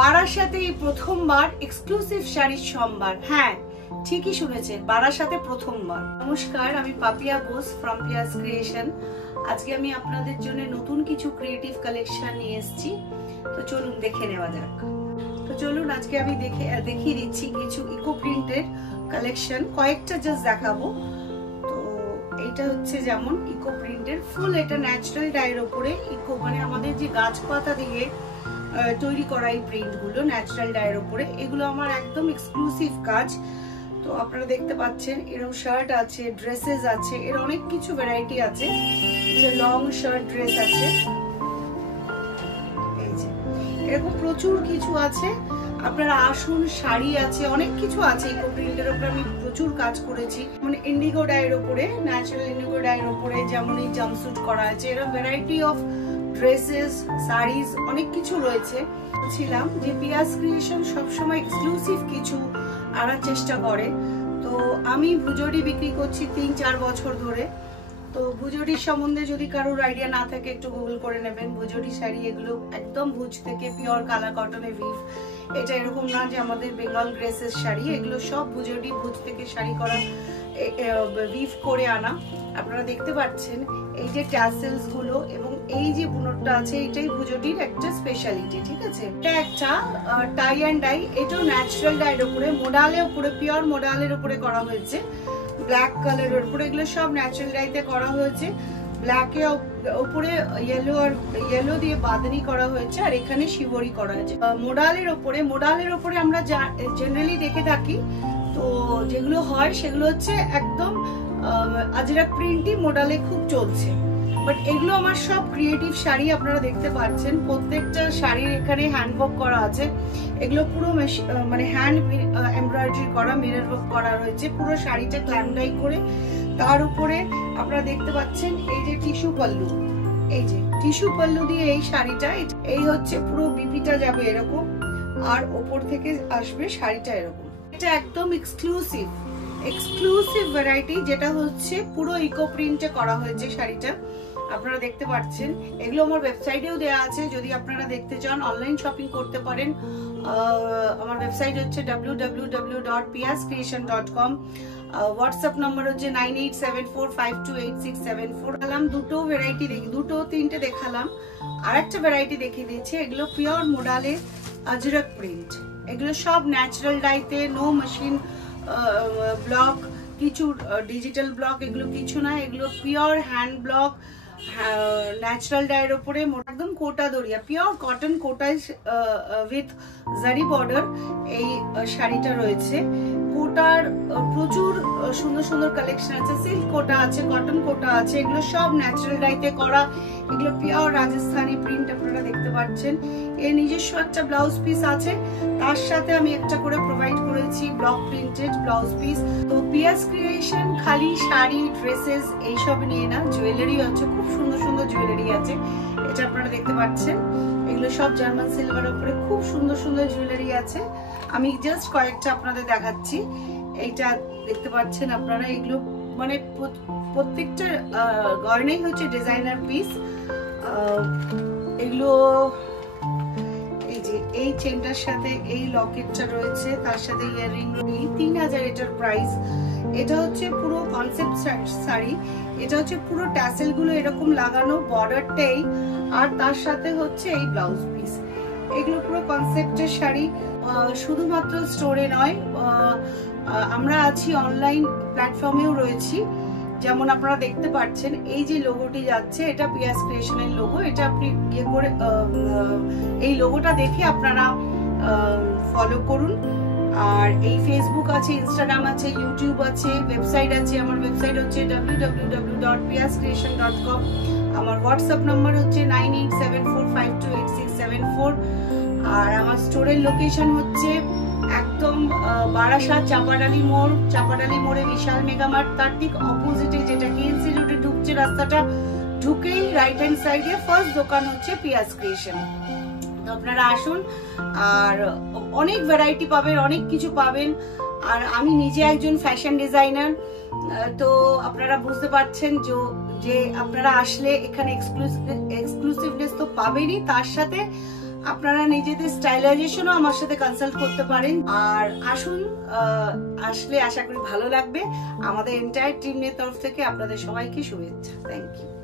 বারাসাতে এই প্রথমবার এক্সক্লুসিভ শাড়ির সম্ভার। হ্যাঁ, ঠিকই শুনেছেন, বারাসাতে প্রথমবার। নমস্কার, আমি পাপিয়া বোস ফ্রম পিয়াস ক্রিয়েশন। আজকে আমি আপনাদের জন্য নতুন কিছু ক্রিয়েটিভ কালেকশন নিয়ে এসেছি। তো চলুন দেখে নেওয়া যাক। তো চলুন আজকে আমি দেখিয়ে দিচ্ছি কিছু ইকো প্রিন্টের কালেকশন, কয়েকটা জাস্ট দেখাবো। তো এইটা হচ্ছে যেমন ইকো প্রিন্টের ফুল, এটা ন্যাচারাল ডাইয়ের উপরে ইকো, মানে আমাদের যে গাছপাতা দিয়ে তৈরি করা এই প্রিন্ট গুলো ন্যাচারাল ডাইয়ের উপরে, এগুলো আমার একদম এক্সক্লুসিভ কাজ। তো আপনারা দেখতে পাচ্ছেন এরকম শার্ট আছে, ড্রেসেস আছে, এর অনেক কিছু ভ্যারাইটি আছে। যে লং শার্ট ড্রেস আছে, এই যে এরকম প্রচুর কিছু আছে। আপনারা আসুন, শাড়ি আছে, অনেক কিছু আছে। ইকো প্রিন্টের উপরে আমি প্রচুর কাজ করেছি, মানে ইন্ডিগো ডাইয়ের উপরে, ন্যাচারাল ইন্ডিগো ডাইয়ের উপরে, যেমন এই জাম্পস্যুট করা আছে। এরকম ভ্যারাইটি অফ ড্রেসেস, শাড়িজ, অনেক কিছু রয়েছে। ছিলাম যে পিয়াস ক্রিয়েশন সবসময় এক্সক্লুসিভ কিছু আনার চেষ্টা করে। তো আমি ভুজরি বিক্রি করছি 3-4 বছর ধরে। তো ভুজরির সম্বন্ধে যদি কারোর আইডিয়া না থাকে একটু গুগল করে নেবেন। ভুজরি শাড়ি এগুলো একদম ভুজ থেকে পিওর কালা কটনে উইভ। এটা এরকম না যে আমাদের বেঙ্গল গ্রেসের শাড়ি, এগুলো সব ভুজরি, ভুজ থেকে শাড়ি করা, উইভ করে আনা। আপনারা দেখতে পাচ্ছেন এই যে ট্যাসেলস গুলো এবং এই যে বুনটটা আছে, এটাই ভুজরির একটা স্পেশালিটি। ঠিক আছে, এটা একটা টাই অ্যান্ড ডাই, এটাও ন্যাচারাল ডাইয়ের উপরে, মোডালের উপরে, পিওর মোডালের উপরে করা হয়েছে, ব্ল্যাক কালারের উপরে। এগুলো সব ন্যাচারাল ডাইতে করা হয়েছে। ব্ল্যাকে উপরে ইয়েলো দিয়ে বাঁধনি করা হয়েছে, আর এখানে শিবরি করা হয়েছে। মোডালের উপরে আমরা জেনারেলি দেখে থাকি, তো যেগুলো হয় সেগুলো হচ্ছে একদম আজরাক প্রিন্টই মোডালে খুব চলছে। বাট এগুলো আমার সব ক্রিয়েটিভ শাড়ি। আপনারা দেখতে পাচ্ছেন প্রত্যেকটা শাড়ির এখানে হ্যান্ড ওয়ার্ক করা আছে। এগুলো পুরো মানে হ্যান্ড এমব্রয়ডারি করা, মিরর ওয়ার্ক করা রয়েছে। পুরো শাড়িটা ক্ল্যাম ডাই করে, তার উপরে আপনারা দেখতে পাচ্ছেন এই যে টিস্যু পাল্লু, এই যে টিস্যু পাল্লু দিয়ে এই শাড়িটা, এই হচ্ছে পুরো বিপিটা যাবে এরকম, আর ওপর থেকে আসবে শাড়িটা এরকম। এটা একদম এক্সক্লুসিভ ভ্যারাইটি, যেটা হচ্ছে পুরো ইকো প্রিন্টে করা হয়েছে শাড়িটা। আপনারা দেখতে পাচ্ছেন এগুলো আমার ওয়েবসাইটেও দেওয়া আছে, যদি আপনারা দেখতে চান অনলাইন শপিং করতে পারেন। আমার ওয়েবসাইট হচ্ছে www.piascreation.com। হোয়াটসঅ্যাপ নাম্বার হচ্ছে 9874528674। দেখালাম দুটো ভ্যারাইটি, দুটো তিনটে দেখালাম। আর একটা ভ্যারাইটি দেখিয়ে দিচ্ছি, এগুলো পিওর মোডালে আজরাক প্রিন্ট। এগুলো সব ন্যাচারাল ডাইতে, নো মেশিন ব্লক, কিছু ডিজিটাল ব্লক, এগুলো কিছু না। এগুলো পিওর হ্যান্ড ব্লক, ন্যাচারাল ডাইয়ের উপরে, একদম কোটা দরিয়া, পিওর কটন কোটাই উইথ জারি বর্ডার এই শাড়িটা রয়েছে। কোটার প্রচুর সুন্দর সুন্দর কালেকশন আছে, সিল্ক কোটা আছে, কটন কোটা আছে, এগুলো সব ন্যাচারাল ডাইতে করা। এগুলো পিওর রাজস্থানি প্রিন্ট, আপনারা দেখতে পাচ্ছেন। এর নিজস্ব একটা ব্লাউজ পিস আছে, তার সাথে আমি একটা করে প্রোভাইড করেছি ব্লক প্রিন্টেড ব্লাউজ পিস। তো পিয়াস ক্রিয়েশন খালি শাড়ি, ড্রেসেস এইসব নিয়ে না, জুয়েলারি আছে, খুব সুন্দর সুন্দর জুয়েলারি আছে। এটা আপনারা দেখতে পাচ্ছেন, এগুলো সব জার্মান সিলভার উপরে খুব সুন্দর সুন্দর জুয়েলারি আছে। আমি জাস্ট কয়েকটা আপনাদের দেখাচ্ছি। এইটা দেখতে পাচ্ছেন আপনারা, এগুলো মানে প্রত্যেকটা গয়নাই হচ্ছে ডিজাইনার পিস। এগুলো এই যে এই চেনটার সাথে এই লকেটটা রয়েছে, তার সাথে ইয়াররিং, 3000 এটার প্রাইস। এটা হচ্ছে পুরো কনসেপ্ট শাড়ি, এটা হচ্ছে পুরো ট্যাসেল গুলো এরকম লাগানো, বর্ডারটাই, আর তার সাথে হচ্ছে এই ব্লাউজ পিস। এগুলো পুরো কনসেপ্টের শাড়ি। শুধুমাত্র স্টোরে নয়, আমরা আছি অনলাইন প্ল্যাটফর্মেও রয়েছি। যেমন আপনারা দেখতে পাচ্ছেন এই যে লোগোটি যাচ্ছে, এটা পিয়াস ক্রিয়েশনের লোগো। এটা আপনি ইয়ে করে এই লোগোটা দেখে আপনারা ফলো করুন। আর এই ফেসবুক আছে, ইনস্টাগ্রাম আছে, ইউটিউব আছে, ওয়েবসাইট আছে। আমার ওয়েবসাইট হচ্ছে www.piascreation.com। আমার হোয়াটসঅ্যাপ নাম্বার হচ্ছে 9874528674। আর আমার স্টোরের লোকেশন হচ্ছে একদম বারাসাত চাপাডালি মোড়ে বিশাল মেগামার্ট, তার ঠিক অপোজিটে যেটা কেএনসি রোডে ঢুকছে রাস্তাটা, ঢুকেই রাইট হ্যান্ড সাইডে ফার্স্ট দোকান হচ্ছে পিয়াস ক্রিয়েশন। তো আপনারা আসুন, আর অনেক ভ্যারাইটি পাবেন, অনেক কিছু পাবেন। আর আমি নিজে একজন ফ্যাশন ডিজাইনার, তো আপনারা বুঝতে পারছেন যে আপনারা আসলে এখানে এক্সক্লুসিভনেস তো পাবেনই, তার সাথে আপনারা নিজেদের স্টাইলাইজেশনও আমার সাথে কনসাল্ট করতে পারেন। আর আসুন, আসলে আশা করি ভালো লাগবে। আমাদের এন্টায়ার টিমের তরফ থেকে আপনাদের সবাইকে শুভেচ্ছা। Thank you.